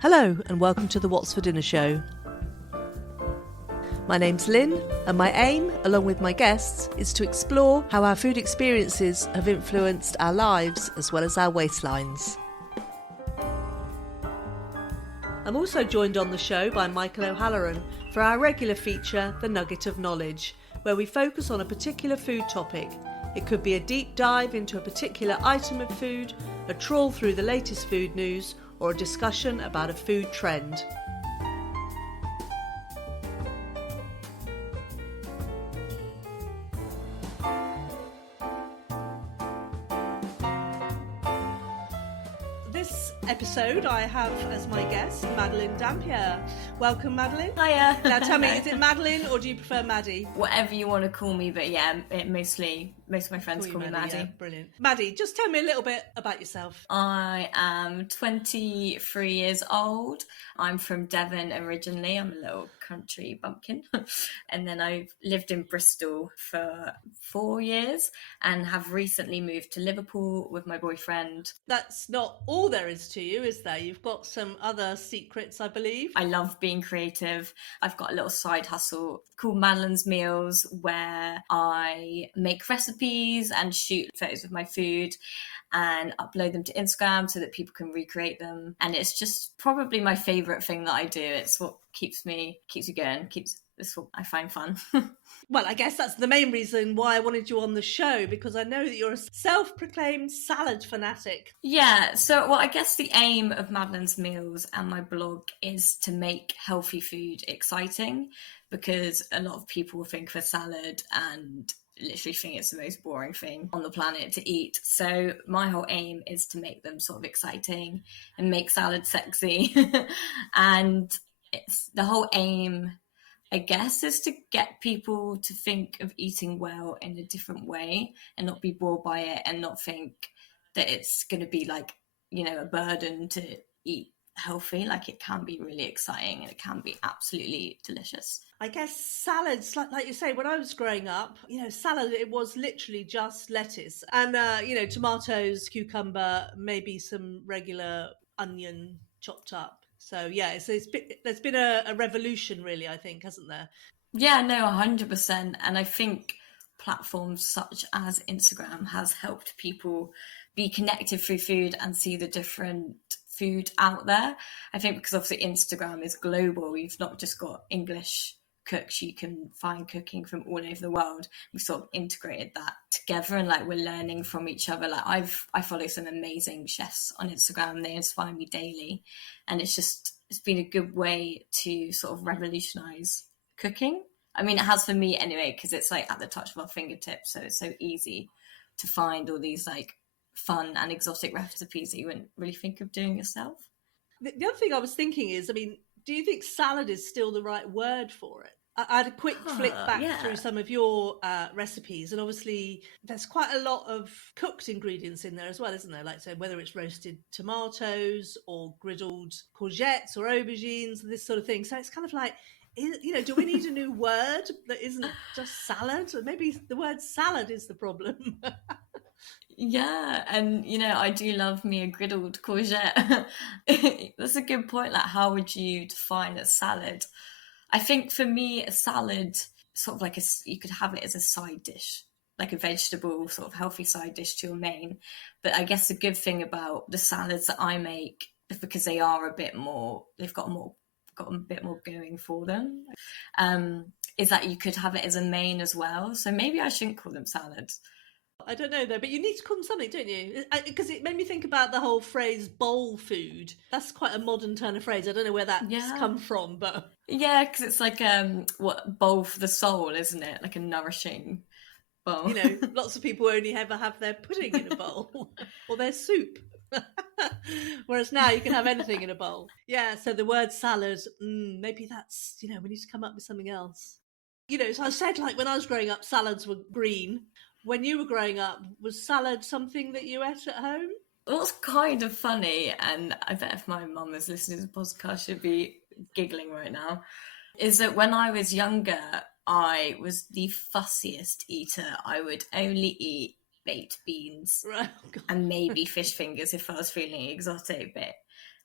Hello and welcome to the What's for Dinner show. My name's Lynn and my aim, along with my guests, is to explore how our food experiences have influenced our lives as well as our waistlines. I'm also joined on the show by Michael O'Halloran for our regular feature, The Nugget of Knowledge, where we focus on a particular food topic. It could be a deep dive into a particular item of food, a trawl through the latest food news, or a discussion about a food trend. This episode I have as my guest Madeleine Dampier. Welcome, Madeleine. Hiya. Now tell me, is it Madeleine or do you prefer Maddie? Whatever you want to call me, but yeah, most of my friends call me Maddie. Yeah, brilliant. Maddie, just tell me a little bit about yourself. I am 23 years old. I'm from Devon originally. I'm a little country bumpkin. And then I've lived in Bristol for 4 years and have recently moved to Liverpool with my boyfriend. That's not all there is to you, is there? You've got some other secrets, I believe. I love being creative. I've got a little side hustle called Madeleine's Meals where I make recipes and shoot photos of my food and upload them to Instagram so that people can recreate them. And it's just probably my favourite thing that I do. It's what keeps me going, it's what I find fun. Well, I guess that's the main reason why I wanted you on the show, because I know that you're a self-proclaimed salad fanatic. Yeah, so I guess the aim of Madeleine's Meals and my blog is to make healthy food exciting, because a lot of people think of a salad and literally think it's the most boring thing on the planet to eat. So my whole aim is to make them sort of exciting and make salad sexy. And it's the whole aim, I guess, is to get people to think of eating well in a different way and not be bored by it and not think that it's going to be like, you know, a burden to eat healthy. Like, it can be really exciting and it can be absolutely delicious. I guess salads, like you say, when I was growing up, you know, salad, it was literally just lettuce and, you know, tomatoes, cucumber, maybe some regular onion chopped up. So, yeah, there's been a revolution, really, I think, hasn't there? Yeah, no, 100%. And I think platforms such as Instagram has helped people be connected through food and see the different food out there. I think because obviously Instagram is global. You've not just got English cooks, you can find cooking from all over the world. We've sort of integrated that together and like we're learning from each other. Like I follow some amazing chefs on Instagram. They inspire me daily. And it's been a good way to sort of revolutionize cooking. I mean, it has for me anyway, because it's like at the touch of our fingertips. So it's so easy to find all these like fun and exotic recipes that you wouldn't really think of doing yourself. The other thing I was thinking is, I mean, do you think salad is still the right word for it? I had a quick flick back through some of your recipes, and obviously there's quite a lot of cooked ingredients in there as well, isn't there? Like, so whether it's roasted tomatoes or griddled courgettes or aubergines, this sort of thing. So it's kind of like, you know, do we need a new word that isn't just salad? Or maybe the word salad is the problem. Yeah, and you know, I do love me a griddled courgette. That's a good point. Like, how would you define a salad? I think for me, a salad, sort of like you could have it as a side dish, like a vegetable, sort of healthy side dish to your main. But I guess the good thing about the salads that I make is because they are they've got a bit more going for them, is that you could have it as a main as well. So maybe I shouldn't call them salads. I don't know though, but you need to call them something, don't you? Because it made me think about the whole phrase bowl food. That's quite a modern turn of phrase. I don't know where that's come from, but... Yeah, because it's like bowl for the soul, isn't it? Like a nourishing bowl. You know, lots of people only ever have their pudding in a bowl or their soup. Whereas now you can have anything in a bowl. Yeah, so the word salad, maybe that's, you know, we need to come up with something else. You know, so I said, like, when I was growing up, salads were green. When you were growing up, was salad something that you ate at home? What's kind of funny, and I bet if my mum is listening to the podcast, she'd be giggling right now, is that when I was younger, I was the fussiest eater. I would only eat baked beans right. and maybe fish fingers if I was feeling exotic. But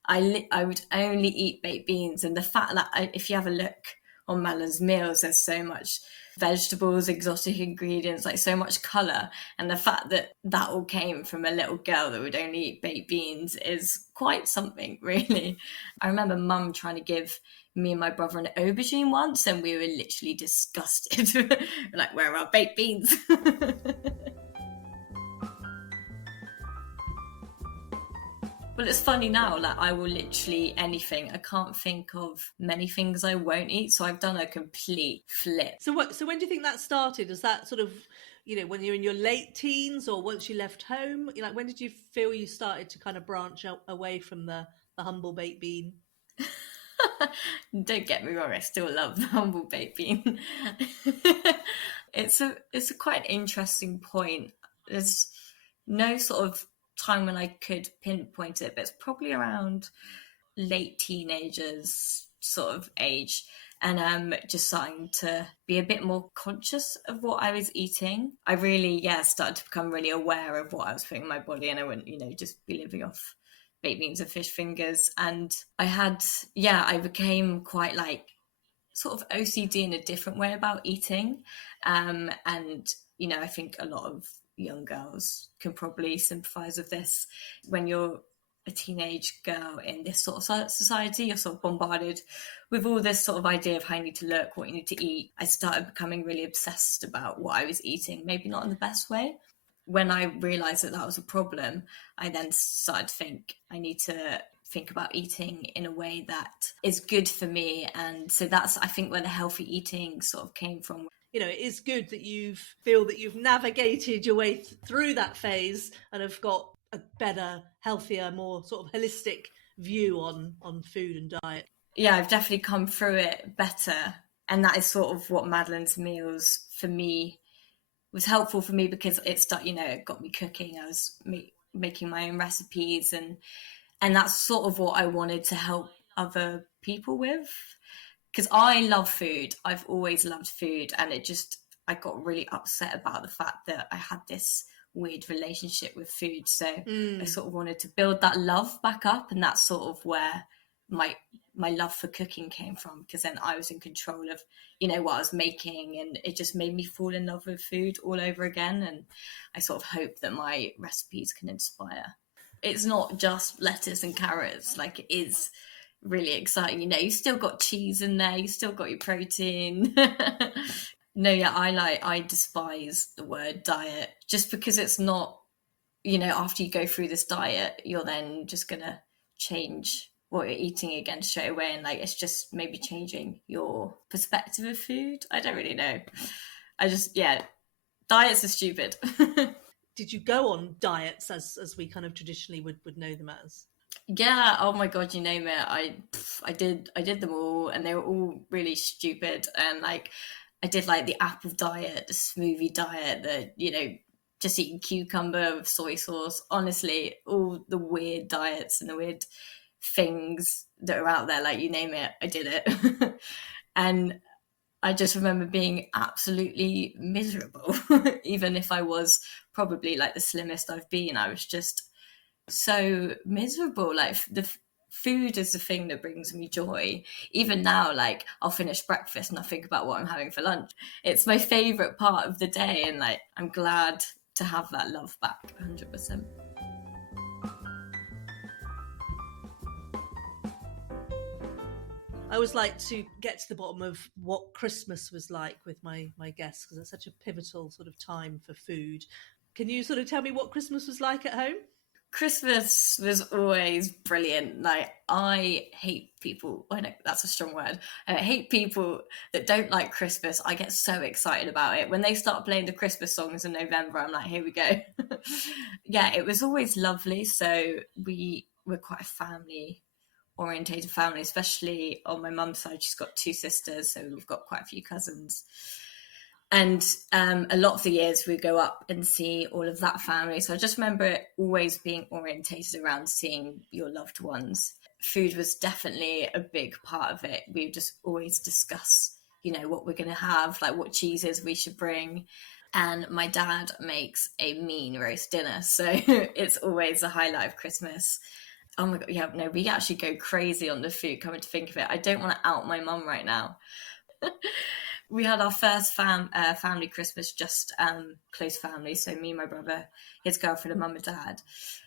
I would only eat baked beans, and the fact that if you have a look on Madeleine's meals, there's so much vegetables, exotic ingredients, like so much colour, and the fact that that all came from a little girl that would only eat baked beans is quite something, really. I remember Mum trying to give me and my brother an aubergine once, and we were literally disgusted. Like, where are baked beans? Well, it's funny now, like I will literally anything. I can't think of many things I won't eat, so I've done a complete flip. So when do you think that started? Is that sort of, when you're in your late teens, or once you left home? Like, when did you feel you started to kind of branch out away from the humble baked bean? Don't get me wrong, I still love the humble baked bean. It's a quite interesting point. There's no sort of time when I could pinpoint it, but it's probably around late teenagers sort of age, and just starting to be a bit more conscious of what I was eating. I really started to become really aware of what I was putting in my body, and I wouldn't just be living off baked beans and fish fingers. And I became quite like sort of OCD in a different way about eating, and I think a lot of young girls can probably sympathize with this. When you're a teenage girl in this sort of society, you're sort of bombarded with all this sort of idea of how you need to look, what you need to eat. I started becoming really obsessed about what I was eating, maybe not in the best way. When I realized that was a problem, I then started to think I need to think about eating in a way that is good for me. And so that's, I think, where the healthy eating sort of came from. It is good that you feel that you've navigated your way through that phase and have got a better, healthier, more sort of holistic view on food and diet. Yeah, I've definitely come through it better. And that is sort of what Madeleine's meals for me was helpful for me, because it got me cooking. I was making my own recipes, and that's sort of what I wanted to help other people with, because I love food. I've always loved food, and I got really upset about the fact that I had this weird relationship with food. So I sort of wanted to build that love back up, and that's sort of where my love for cooking came from, because then I was in control of what I was making, and it just made me fall in love with food all over again. And I sort of hope that my recipes can inspire. It's not just lettuce and carrots, like it is really exciting. You still got cheese in there, you still got your protein. I despise the word diet, just because it's not, after you go through this diet, you're then just gonna change what you're eating again straight away, and it's just maybe changing your perspective of food. I don't really know. Diets are stupid. Did you go on diets as we kind of traditionally would know them as? Yeah, oh my god, you name it. I did them all, and they were all really stupid. And I did the apple diet, the smoothie diet, the just eating cucumber with soy sauce. Honestly, all the weird diets and the weird things that are out there, you name it, I did it. And I just remember being absolutely miserable. Even if I was probably the slimmest I've been, I was just so miserable. The food is the thing that brings me joy. Even now, I'll finish breakfast and I'll think about what I'm having for lunch. It's my favorite part of the day, and I'm glad to have that love back 100%. I always like to get to the bottom of what Christmas was like with my guests, because it's such a pivotal sort of time for food. Can you sort of tell me what Christmas was like at home? Christmas was always brilliant. I hate people. I know that's a strong word. I hate people that don't like Christmas. I get so excited about it. When they start playing the Christmas songs in November, I'm like, here we go. Yeah, it was always lovely. So we were quite a family-orientated family, especially on my mum's side. She's got 2 sisters, so we've got quite a few cousins. And a lot of the years we go up and see all of that family. So I just remember it always being orientated around seeing your loved ones. Food was definitely a big part of it. We would just always discuss, what we're going to have, what cheeses we should bring. And my dad makes a mean roast dinner. So it's always a highlight of Christmas. Oh my God, yeah, no, we actually go crazy on the food, coming to think of it. I don't want to out my mum right now. We had our first family Christmas, just close family. So me, my brother, his girlfriend, and mum and dad.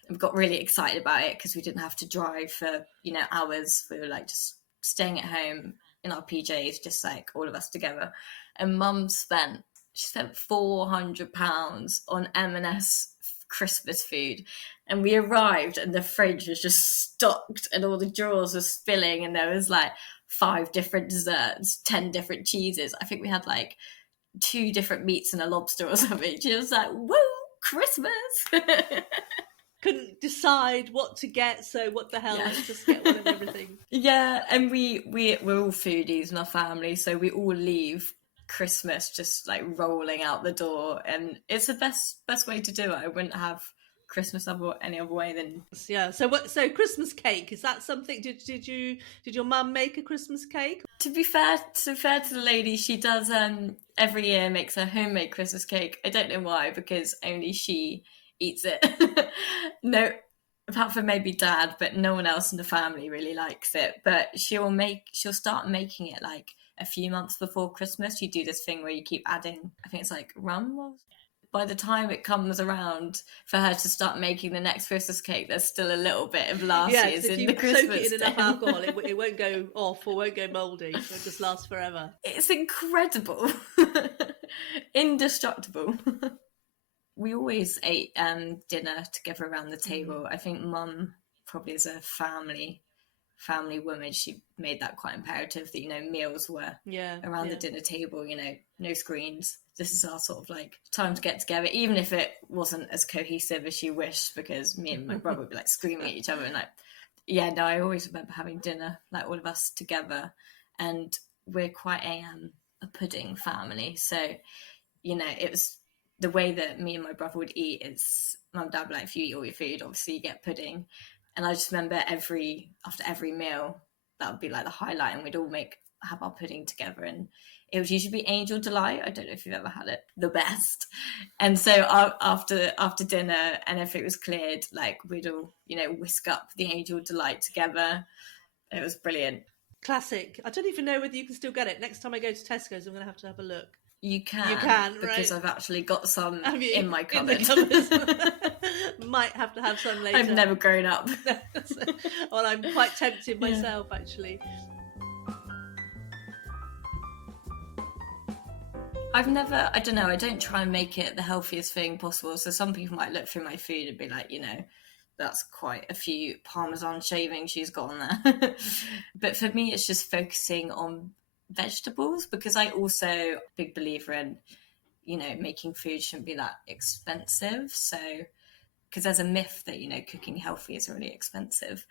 And we got really excited about it because we didn't have to drive for, hours. We were like just staying at home in our PJs, just like all of us together. And mum spent £400 on M&S Christmas food. And we arrived and the fridge was just stocked and all the drawers were spilling and there was like 5 different desserts, 10 different cheeses. I think we had like 2 different meats and a lobster or something. She was like, woo, Christmas. Couldn't decide what to get, so what the hell, let's just get one of everything. Yeah, and we're all foodies in our family, so we all leave Christmas just like rolling out the door, and it's the best way to do it. I wouldn't have Christmas any other way than. Yeah. So Christmas cake, is that something? Did your mum make a Christmas cake? To be fair to the lady, she does every year makes a homemade Christmas cake. I don't know why, because only she eats it. No, apart from maybe dad, but no one else in the family really likes it. But she'll start making it like a few months before Christmas. You do this thing where you keep adding, I think it's like rum. By the time it comes around for her to start making the next Christmas cake, there's still a little bit of last year's in the Christmas. Soak it in enough alcohol, it won't go off or won't go mouldy. It'll just last forever. It's incredible. Indestructible. We always ate dinner together around the table. I think mum, probably as a family woman, she made that quite imperative that, meals were around the dinner table, no screens. This is our sort of like time to get together, even if it wasn't as cohesive as she wished, because me and my brother would be like screaming at each other and like, I always remember having dinner, like all of us together. And we're quite a pudding family. So, it was the way that me and my brother would eat is mum and dad would be like, if you eat all your food, obviously you get pudding. And I just remember after every meal, that would be like the highlight, and we'd all have our pudding together, and it would usually be Angel Delight. I don't know if you've ever had it, the best. And so after dinner, and if it was cleared, like we'd all whisk up the Angel Delight together. It was brilliant. Classic. I don't even know whether you can still get it. Next time I go to Tesco's, I'm going to have a look. You can, because right? I've actually got some in my cupboard. Might have to have some later. I've never grown up. Well, I'm quite tempted myself, actually. I don't try and make it the healthiest thing possible. So some people might look through my food and be like, that's quite a few Parmesan shavings she's got on there. But for me, it's just focusing on vegetables, because I also a big believer in making food shouldn't be that expensive. So because there's a myth that cooking healthy is really expensive.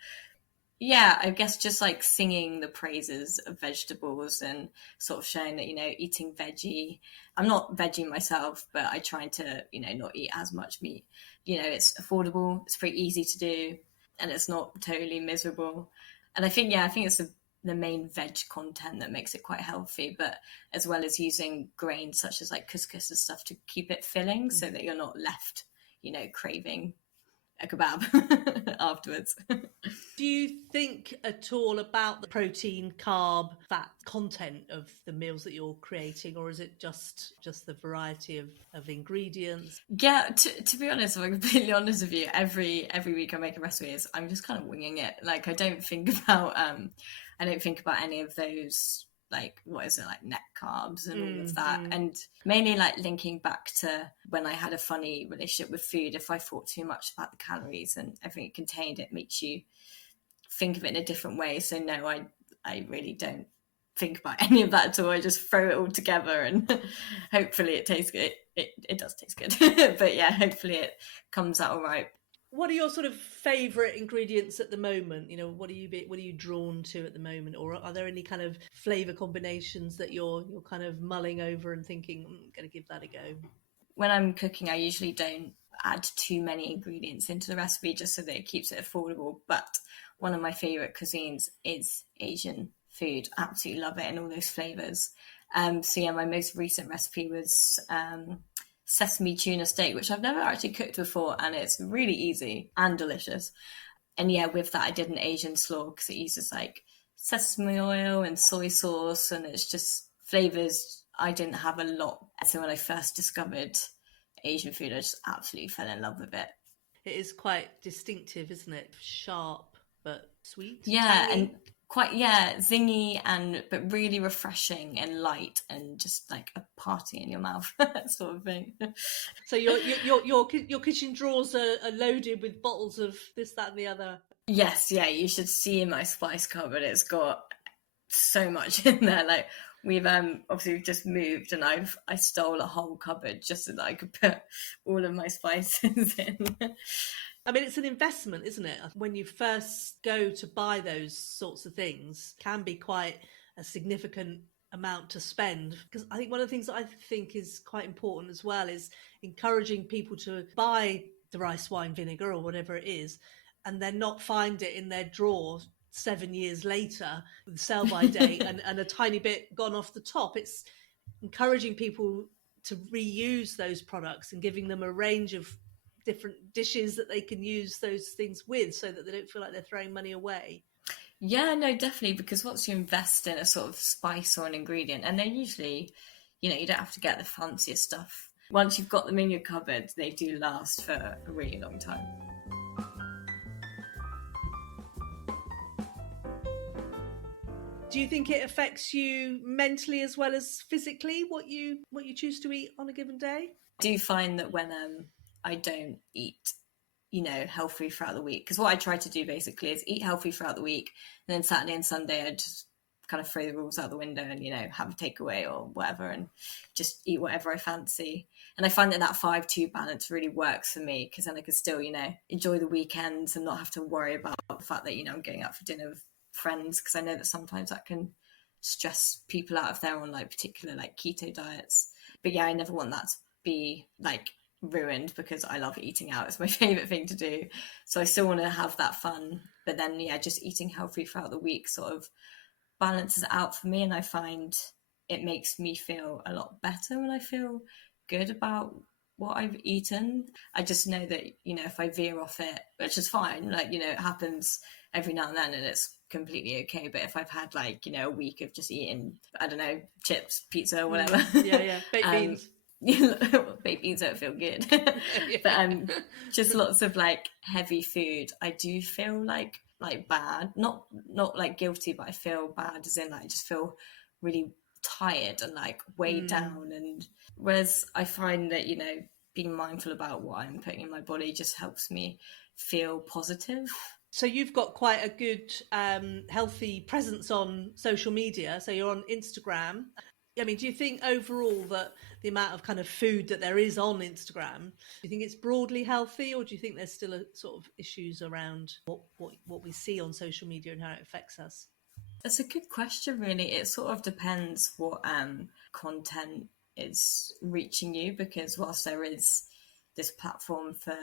I guess just like singing the praises of vegetables and sort of showing that eating veggie. I'm not veggie myself, but I try to not eat as much meat. It's affordable, it's pretty easy to do, and it's not totally miserable. And I think it's the main veg content that makes it quite healthy, but as well as using grains such as like couscous and stuff to keep it filling, so that you're not left, craving a kebab afterwards. Do you think at all about the protein, carb, fat content of the meals that you're creating, or is it just the variety of ingredients? Yeah, to be honest, if I'm completely honest with you, every week I make a recipe, I'm just kind of winging it. Like I don't think about any of those, like, what is it, like net carbs and all of that. And mainly like linking back to when I had a funny relationship with food. If I thought too much about the calories and everything it contained, it makes you think of it in a different way. So no, I really don't think about any of that at all. I just throw it all together and hopefully it tastes good. It does taste good. But yeah, hopefully it comes out all right. What are your sort of favourite ingredients at the moment? What are you drawn to at the moment, or are there any kind of flavour combinations that you're kind of mulling over and thinking, I'm going to give that a go? When I'm cooking, I usually don't add too many ingredients into the recipe, just so that it keeps it affordable. But one of my favourite cuisines is Asian food. Absolutely love it, and all those flavours. So yeah, my most recent recipe was sesame tuna steak, which I've never actually cooked before, and it's really easy and delicious. And yeah, with that I did an Asian slaw because it uses like sesame oil and soy sauce, and it's just flavors I didn't have a lot. So when I first discovered Asian food, I just absolutely fell in love with it. It is quite distinctive, isn't it? Sharp but sweet, Yeah, tangy. and quite zingy and but really refreshing and light and just like a party in your mouth sort of thing. So your kitchen drawers are loaded with bottles of this, that, and the other. Yes, yeah, you should see my spice cupboard. It's got so much in there. Like we've obviously we've just moved, and I stole a whole cupboard just so that I could put all of my spices in. I mean, it's an investment, isn't it? When you first go to buy those sorts of things, can be quite a significant amount to spend. Because I think one of the things that I think is quite important as well is encouraging people to buy the rice wine vinegar or whatever it is, and then not find it in their drawer 7 years later with sell by date and a tiny bit gone off the top. It's encouraging people to reuse those products and giving them a range of different dishes that they can use those things with, so that they don't feel like they're throwing money away. Yeah, no, definitely, because once you invest in a sort of spice or an ingredient, and they're usually, you don't have to get the fanciest stuff. Once you've got them in your cupboard, they do last for a really long time. Do you think it affects you mentally as well as physically, what you choose to eat on a given day? I do find that when I don't eat, healthy throughout the week, because what I try to do basically is eat healthy throughout the week, and then Saturday and Sunday I just kind of throw the rules out the window and, have a takeaway or whatever and just eat whatever I fancy. And I find that 5-2 balance really works for me, because then I can still, enjoy the weekends and not have to worry about the fact that, I'm going out for dinner with friends, because I know that sometimes that can stress people out if they're on like particular like keto diets. But yeah, I never want that to be like ruined, because I love eating out. It's my favorite thing to do, so I still want to have that fun, but then just eating healthy throughout the week sort of balances it out for me, and I find it makes me feel a lot better when I feel good about what I've eaten. I just know that if I veer off it, which is fine, like it happens every now and then and it's completely okay, but if I've had like a week of just eating, I don't know, chips, pizza or whatever, baked beans, baked beans don't feel good. But just lots of like heavy food, I do feel like bad, not like guilty, but I feel bad as in like I just feel really tired and like weighed down. And whereas I find that being mindful about what I'm putting in my body just helps me feel positive. So you've got quite a good healthy presence on social media, so you're on Instagram. I mean, do you think overall that the amount of kind of food that there is on Instagram, do you think it's broadly healthy, or do you think there's still a sort of issues around what we see on social media and how it affects us? That's a good question, really. It sort of depends what content is reaching you, because whilst there is this platform for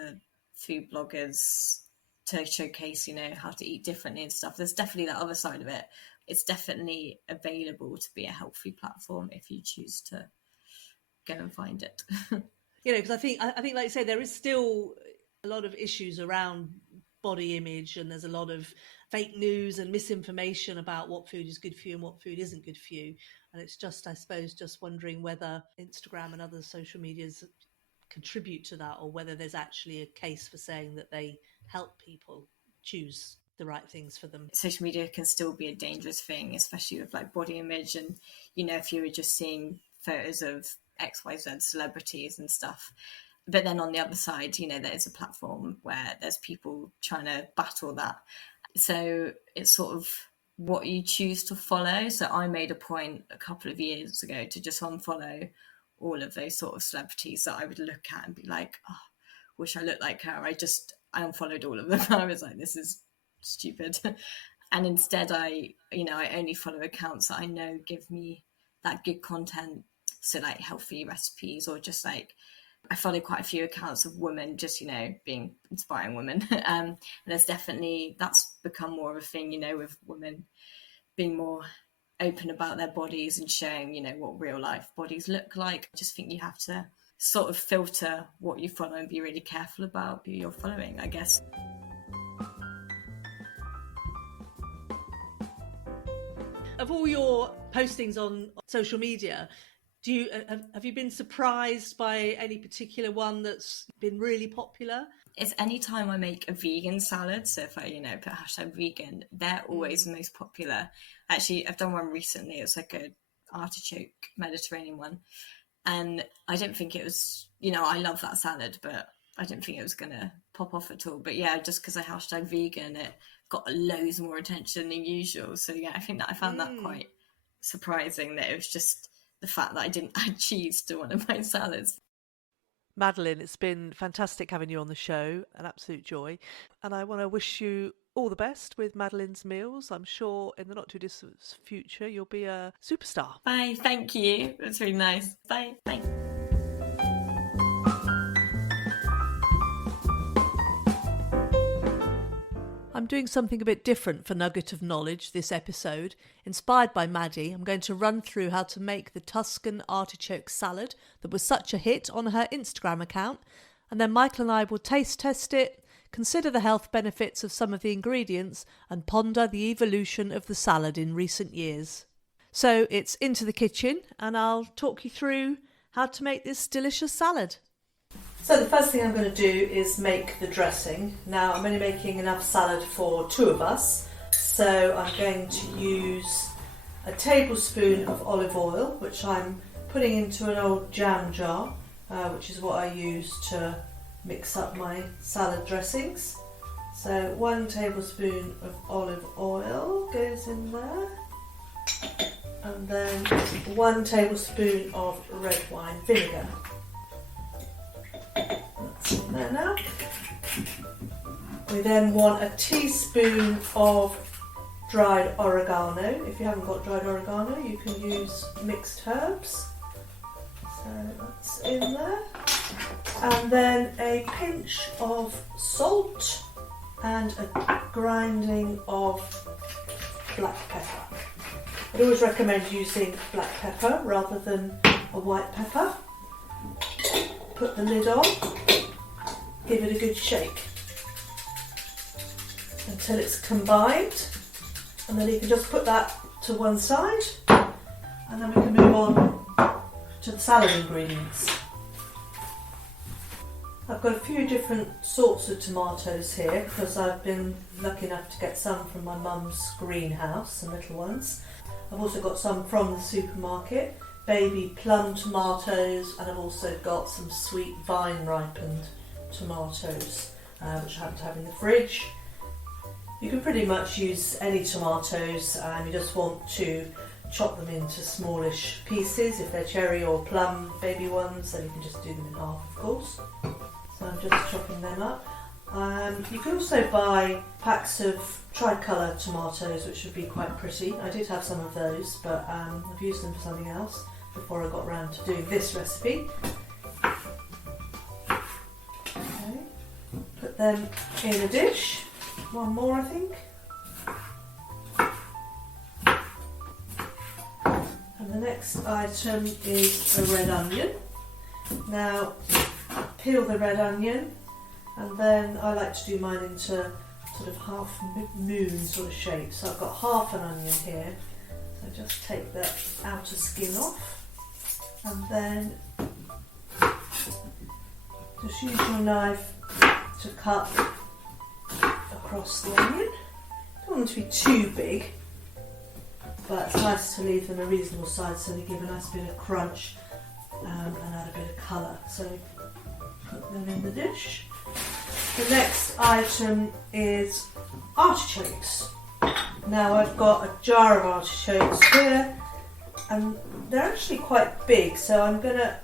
food bloggers to showcase, how to eat differently and stuff, there's definitely that other side of it. It's definitely available to be a healthy platform if you choose to go and find it. Because I think, like you say, there is still a lot of issues around body image, and there's a lot of fake news and misinformation about what food is good for you and what food isn't good for you. And it's just, I suppose, just wondering whether Instagram and other social medias contribute to that, or whether there's actually a case for saying that they help people choose the right things for them. Social media can still be a dangerous thing, especially with like body image, and if you were just seeing photos of XYZ celebrities and stuff. But then on the other side, there's a platform where there's people trying to battle that. So it's sort of what you choose to follow. So I made a point a couple of years ago to just unfollow all of those sort of celebrities that I would look at and be like, oh, wish I looked like her. I unfollowed all of them. I was like, this is stupid. And instead I only follow accounts that I know give me that good content. So like healthy recipes, or just like, I follow quite a few accounts of women just, being inspiring women. And there's definitely, that's become more of a thing, with women being more open about their bodies and showing, what real life bodies look like. I just think you have to sort of filter what you follow and be really careful about who you're following, I guess. Of all your postings on social media, have you been surprised by any particular one that's been really popular? It's any time I make a vegan salad, so if I, put hashtag vegan, they're always the most popular. Actually, I've done one recently. It's like a artichoke Mediterranean one, and I didn't think it was, I love that salad, but I didn't think it was gonna pop off at all. But yeah, just because I hashtag vegan, it got loads more attention than usual. So yeah, I found that quite surprising, that it was just the fact that I didn't add cheese to one of my salads. Madeleine, it's been fantastic having you on the show, an absolute joy. And I want to wish you all the best with Madeleine's Meals. I'm sure in the not too distant future you'll be a superstar. Bye, thank you. That's really nice. Bye. I'm doing something a bit different for Nugget of Knowledge this episode. Inspired by Maddie, I'm going to run through how to make the Tuscan Artichoke salad that was such a hit on her Instagram account, and then Michael and I will taste test it, consider the health benefits of some of the ingredients, and ponder the evolution of the salad in recent years. So it's into the kitchen, and I'll talk you through how to make this delicious salad. So the first thing I'm going to do is make the dressing. Now I'm only making enough salad for 2 of us, so I'm going to use a tablespoon of olive oil, which I'm putting into an old jam jar, which is what I use to mix up my salad dressings. So 1 tablespoon of olive oil goes in there, and then 1 tablespoon of red wine vinegar. That's in there now. We then want a teaspoon of dried oregano. If you haven't got dried oregano, you can use mixed herbs. So that's in there. And then a pinch of salt and a grinding of black pepper. I'd always recommend using black pepper rather than a white pepper. Put the lid on, give it a good shake until it's combined, and then you can just put that to one side, and then we can move on to the salad ingredients. I've got a few different sorts of tomatoes here because I've been lucky enough to get some from my mum's greenhouse, some little ones. I've also got some from the supermarket, baby plum tomatoes, and I've also got some sweet vine ripened tomatoes, which I happen to have in the fridge. You can pretty much use any tomatoes, and you just want to chop them into smallish pieces. If they're cherry or plum baby ones, then you can just do them in half, of course. So I'm just chopping them up. You can also buy packs of tricolour tomatoes, which would be quite pretty. I did have some of those, but I've used them for something else before I got around to doing this recipe. Okay. Put them in a dish. One more, I think. And the next item is a red onion. Now, peel the red onion, and then I like to do mine into sort of half moon sort of shape. So I've got half an onion here. So just take the outer skin off. And then just use your knife to cut across the onion. Don't want them to be too big, but it's nice to leave them a reasonable size so they give a nice bit of crunch and add a bit of colour. So put them in the dish. The next item is artichokes. Now I've got a jar of artichokes here, and they're actually quite big, so I'm going to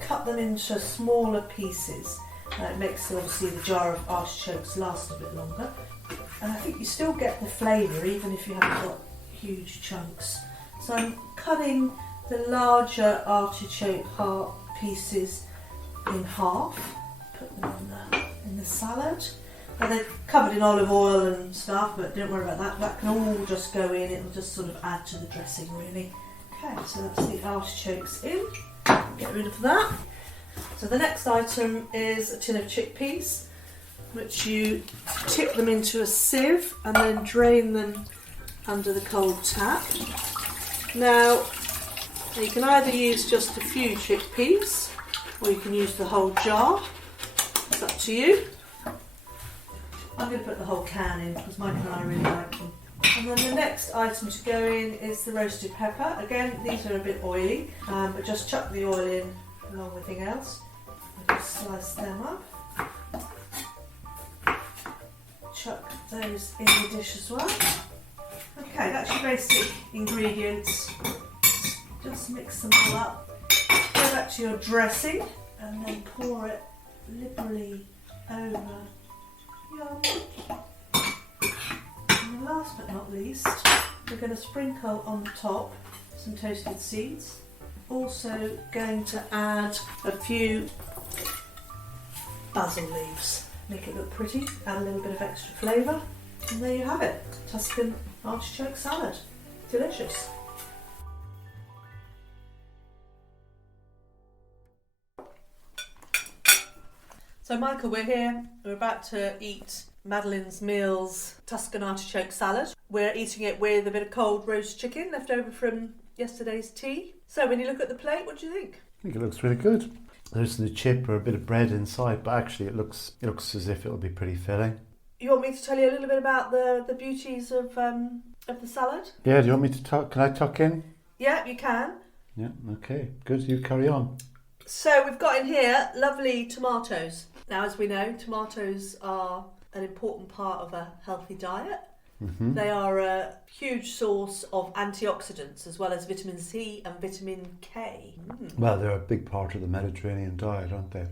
cut them into smaller pieces. It makes obviously the jar of artichokes last a bit longer, and I think you still get the flavour even if you haven't got huge chunks. So I'm cutting the larger artichoke heart pieces in half, put them in the salad. And they're covered in olive oil and stuff, but don't worry about that. That can all just go in, it'll just sort of add to the dressing really. Okay, so that's the artichokes in. Get rid of that. So the next item is a tin of chickpeas, which you tip them into a sieve and then drain them under the cold tap. Now, you can either use just a few chickpeas, or you can use the whole jar. It's up to you. I'm going to put the whole can in because Mike and I really like them. And then the next item to go in is the roasted pepper. Again, these are a bit oily, but just chuck the oil in along with everything else. And just slice them up. Chuck those in the dish as well. Okay, that's your basic ingredients. Just mix them all up. Go back to your dressing and then pour it liberally over. Yum. And last but not least, we're going to sprinkle on the top some toasted seeds. Also going to add a few basil leaves. Make it look pretty, add a little bit of extra flavour. And there you have it, Tuscan artichoke salad. Delicious. So Michael, we're here. We're about to eat Madeleine's Meals Tuscan artichoke salad. We're eating it with a bit of cold roast chicken left over from yesterday's tea. So when you look at the plate, what do you think? I think it looks really good. There's the chip or a bit of bread inside, but actually it looks as if it'll be pretty filling. You want me to tell you a little bit about the beauties of the salad? Yeah, do you want me to tuck? Can I tuck in? Yeah, you can. Yeah, okay, good. You carry on. So we've got in here lovely tomatoes. Now, as we know, tomatoes are an important part of a healthy diet. Mm-hmm. They are a huge source of antioxidants as well as vitamin C and vitamin K. Well, they're a big part of the Mediterranean diet, aren't they?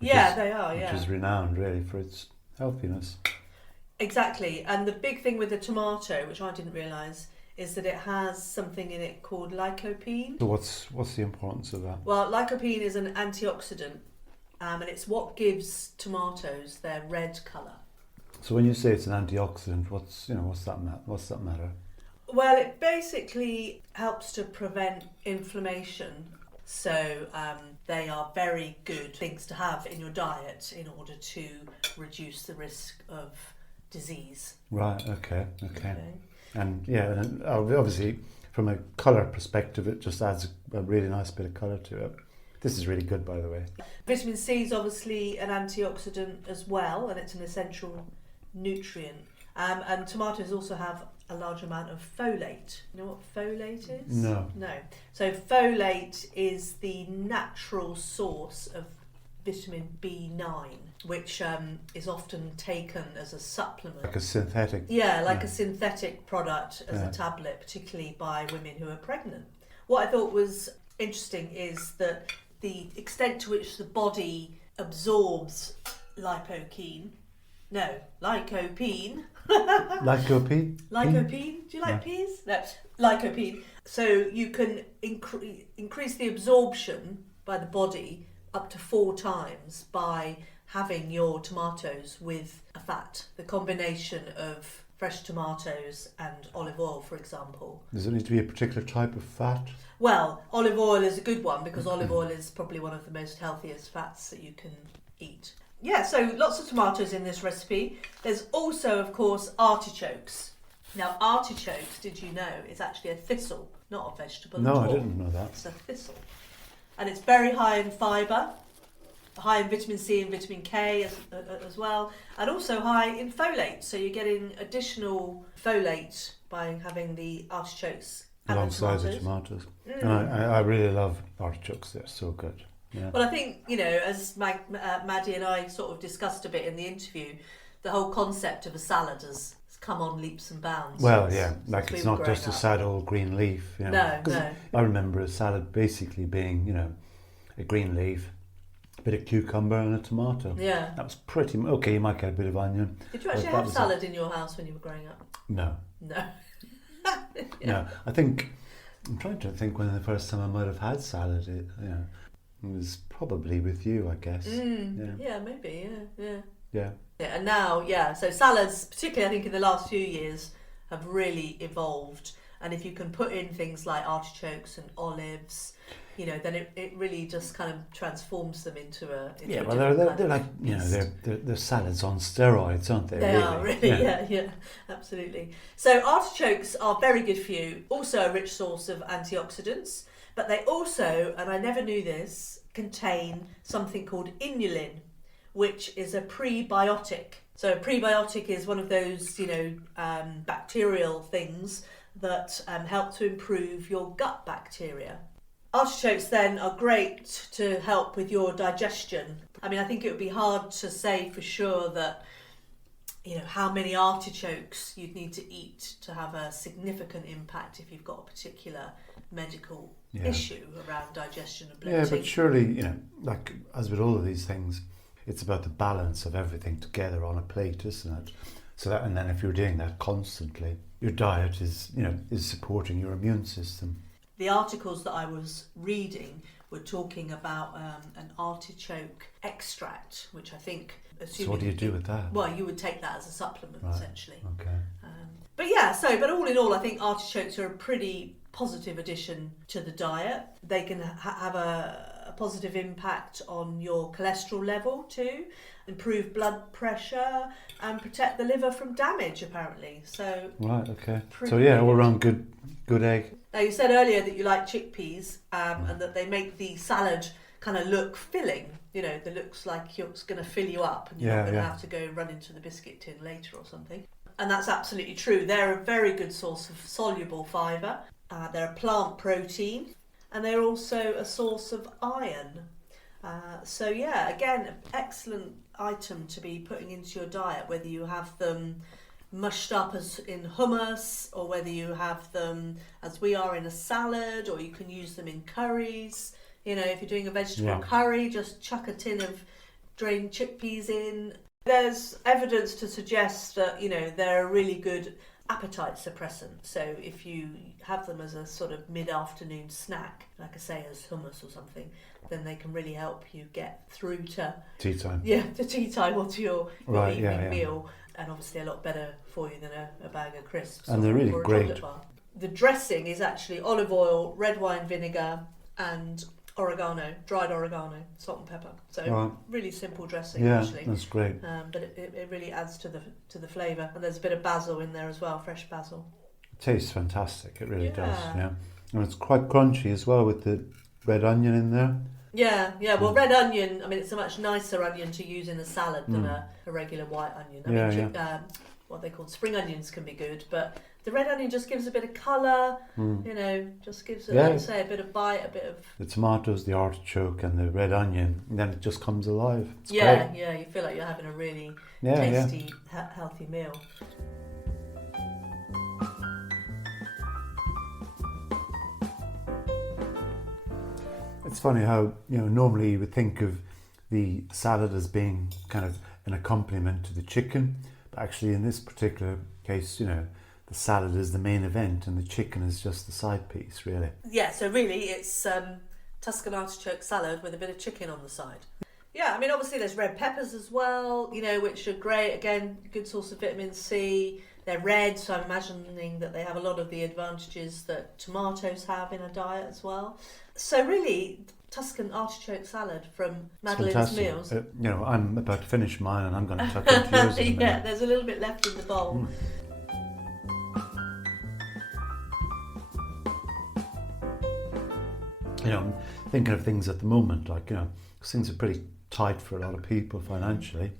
They are, Which is renowned, really, for its healthiness. Exactly. And the big thing with the tomato, which I didn't realise, is that it has something in it called lycopene. So what's the importance of that? Well, lycopene is an antioxidant, and it's what gives tomatoes their red colour. So when you say it's an antioxidant, what's that matter? Well, it basically helps to prevent inflammation. So they are very good things to have in your diet in order to reduce the risk of disease. Right. Okay. And and obviously from a colour perspective, it just adds a really nice bit of colour to it. This is really good, by the way. Vitamin C is obviously an antioxidant as well, and it's an essential nutrient. And tomatoes also have a large amount of folate. You know what folate is? No. So folate is the natural source of vitamin B9, which is often taken as a supplement. Like a synthetic. A synthetic product as a tablet, particularly by women who are pregnant. What I thought was interesting is that the extent to which the body absorbs lycopene. Lycopene? Lycopene? Do you like peas? No, lycopene. So you can increase the absorption by the body up to 4 times by having your tomatoes with a fat. The combination of fresh tomatoes and olive oil, for example. Does it need to be a particular type of fat? Well, olive oil is a good one because olive oil is probably one of the most healthiest fats that you can eat. Yeah, so lots of tomatoes in this recipe. There's also, of course, artichokes. Now, artichokes, did you know, is actually a thistle, not a vegetable at all. No, I didn't know that. It's a thistle. And it's very high in fibre, high in vitamin C and vitamin K as well, and also high in folate. So you're getting additional folate by having the artichokes alongside the tomatoes. And I really love artichokes. They're so good. Yeah. Well, I think, as Maddie and I sort of discussed a bit in the interview, the whole concept of a salad has come on leaps and bounds. Well, it's not just a sad old green leaf. No. I remember a salad basically being, a green leaf, a bit of cucumber and a tomato. Yeah. That was pretty okay. You might get a bit of onion. Did you actually have salad in your house when you were growing up? No. No. I'm trying to think when the first time I might have had salad. It was probably with you, I guess. Yeah, maybe. Yeah. And now, so salads, particularly I think in the last few years, have really evolved. And if you can put in things like artichokes and olives, then it really just kind of transforms them into a they're like, they're salads on steroids, aren't they? They are really, yeah, absolutely. So artichokes are very good for you, also a rich source of antioxidants, but they also, and I never knew this, contain something called inulin, which is a prebiotic. So a prebiotic is one of those, bacterial things that help to improve your gut bacteria. Artichokes then are great to help with your digestion. I mean, I think it would be hard to say for sure that, how many artichokes you'd need to eat to have a significant impact if you've got a particular medical issue around digestion and bloating. Yeah, but surely, like as with all of these things, it's about the balance of everything together on a plate, isn't it? So that, and then if you're doing that constantly, your diet is supporting your immune system. The articles that I was reading were talking about an artichoke extract, which I think... So what do you do with that? Well, you would take that as a supplement, essentially. Okay. But all in all, I think artichokes are a pretty positive addition to the diet. They can have a positive impact on your cholesterol level too, improve blood pressure and protect the liver from damage, apparently. So right, okay. So yeah, all around good egg. Now you said earlier that you like chickpeas and that they make the salad kind of look filling, that looks like it's going to fill you up and you're not going to have to go run into the biscuit tin later or something. And that's absolutely true. They're a very good source of soluble fibre. They're a plant protein and they're also a source of iron. Again, an excellent item to be putting into your diet, whether you have them mushed up as in hummus or whether you have them as we are in a salad, or you can use them in curries. If you're doing a vegetable curry, just chuck a tin of drained chickpeas in. There's evidence to suggest that, they're a really good appetite suppressant. So if you have them as a sort of mid-afternoon snack, like I say, as hummus or something, then they can really help you get through to tea time. Yeah, to tea time or to your evening meal. And obviously a lot better for you than a bag of crisps. And they're really great. The dressing is actually olive oil, red wine vinegar and oregano, dried oregano, salt and pepper. So really simple dressing, actually. Yeah, that's great. But it really adds to the flavour. And there's a bit of basil in there as well, fresh basil. It tastes fantastic, it really does, yeah. And it's quite crunchy as well with the red onion in there. Yeah. Well, red onion, it's a much nicer onion to use in a salad than a regular white onion. What they call spring onions can be good, but the red onion just gives a bit of colour, just gives it, like you say, a bit of bite, a bit of... The tomatoes, the artichoke and the red onion, and then it just comes alive. It's great. Yeah, you feel like you're having a really tasty, healthy meal. It's funny how, normally you would think of the salad as being kind of an accompaniment to the chicken, but actually in this particular case, the salad is the main event and the chicken is just the side piece, really. Yeah, so really it's Tuscan artichoke salad with a bit of chicken on the side. Yeah, obviously there's red peppers as well, which are great. Again, good source of vitamin C. They're red, so I'm imagining that they have a lot of the advantages that tomatoes have in a diet as well. So really, Tuscan artichoke salad from Madeleine's Meals. I'm about to finish mine and I'm going to tuck into yours in a minute. There's a little bit left in the bowl. I'm thinking of things at the moment, like, because things are pretty tight for a lot of people financially.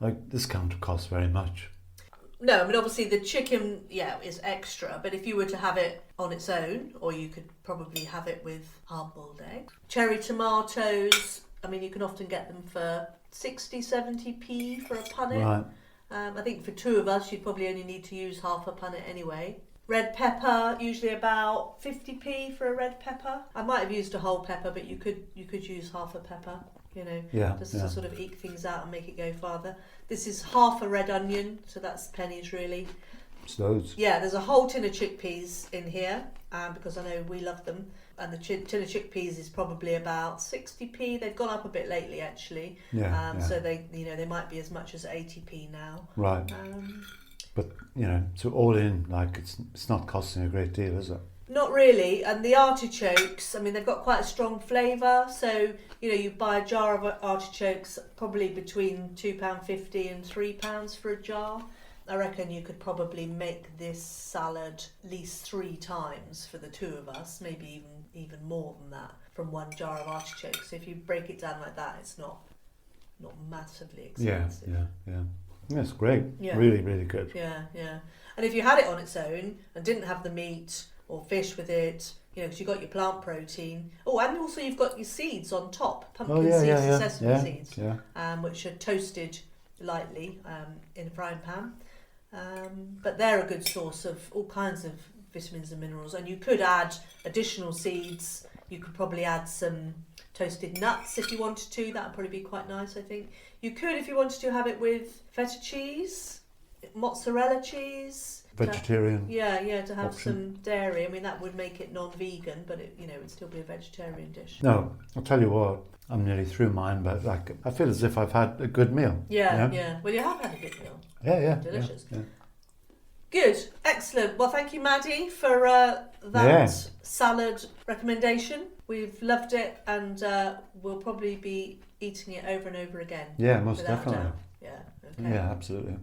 Like, this can't cost very much. No, obviously the chicken, is extra, but if you were to have it on its own, or you could probably have it with hard-boiled eggs. Cherry tomatoes, you can often get them for 60, 70p for a punnet. Right. I think for two of us, you'd probably only need to use half a punnet anyway. Red pepper, usually about 50p for a red pepper. I might have used a whole pepper, but you could use half a pepper, to sort of eke things out and make it go farther. This is half a red onion, so that's pennies really. It's loads. Yeah, there's a whole tin of chickpeas in here, because I know we love them. And the tin of chickpeas is probably about 60p. They've gone up a bit lately, actually. So they might be as much as 80p now. Right. But so all in, like it's not costing a great deal, is it? Not really. And the artichokes, I mean, they've got quite a strong flavour. So, you buy a jar of artichokes probably between £2.50 and £3 for a jar. I reckon you could probably make this salad at least 3 times for the 2 of us, maybe even more than that, from 1 jar of artichokes. So if you break it down like that, it's not massively expensive. Yeah. That's great. Yeah. Really, really good. Yeah. And if you had it on its own and didn't have the meat or fish with it, because you've got your plant protein. Oh, and also you've got your seeds on top, pumpkin seeds and sesame seeds, which are toasted lightly in a frying pan. But they're a good source of all kinds of vitamins and minerals. And you could add additional seeds. You could probably add some toasted nuts if you wanted to. That would probably be quite nice, I think. You could, if you wanted to, have it with feta cheese, mozzarella cheese. Vegetarian. To have option. some dairy. I mean, that would make it non-vegan, but it would still be a vegetarian dish. No, I'll tell you what, I'm nearly through mine, but I feel as if I've had a good meal. Yeah. Well, you have had a good meal. Yeah. Delicious. Yeah. Good, excellent. Well, thank you, Maddie, for that salad recommendation. We've loved it, and we'll probably be eating it over and over again. Yeah, most definitely. Yeah, okay. Yeah, absolutely.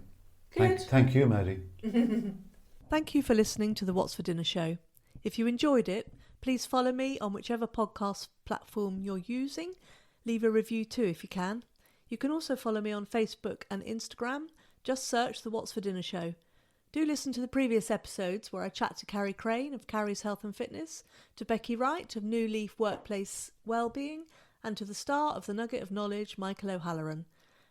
Good. Thank you, Maddie. Thank you for listening to the What's for Dinner show. If you enjoyed it, please follow me on whichever podcast platform you're using. Leave a review too if you can. You can also follow me on Facebook and Instagram. Just search the What's for Dinner show. Do listen to the previous episodes where I chat to Carrie Crane of Carrie's Health and Fitness, to Becky Wright of New Leaf Workplace Wellbeing, and to the star of the Nugget of Knowledge, Michael O'Halloran.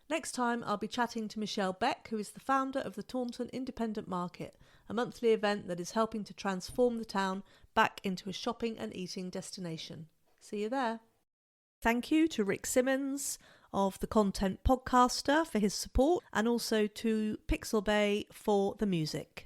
Next time I'll be chatting to Michelle Beck, who is the founder of the Taunton Independent Market, a monthly event that is helping to transform the town back into a shopping and eating destination. See you there. Thank you to Rick Simmons of The Content Podcaster for his support, and also to Pixel Bay for the music.